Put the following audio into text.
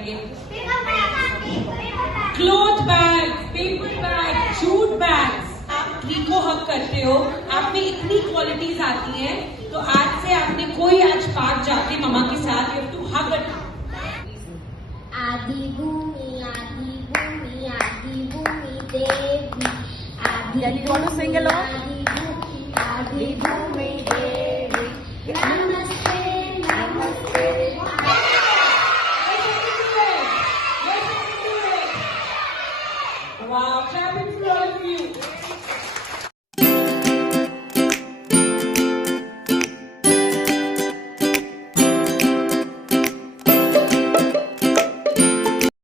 करेंगे। Cloth bag, paper bag, jute bags, आप ट्री को हक करते हो, आप में इतनी क्वालिटीज आती हैं, तो आज से आपने कोई आज पार्क जाके मम्मा के साथ यू हैव टू हग अ आदि भूमि देवी, आदि Can you want to sing along? आदि भूमि देवी।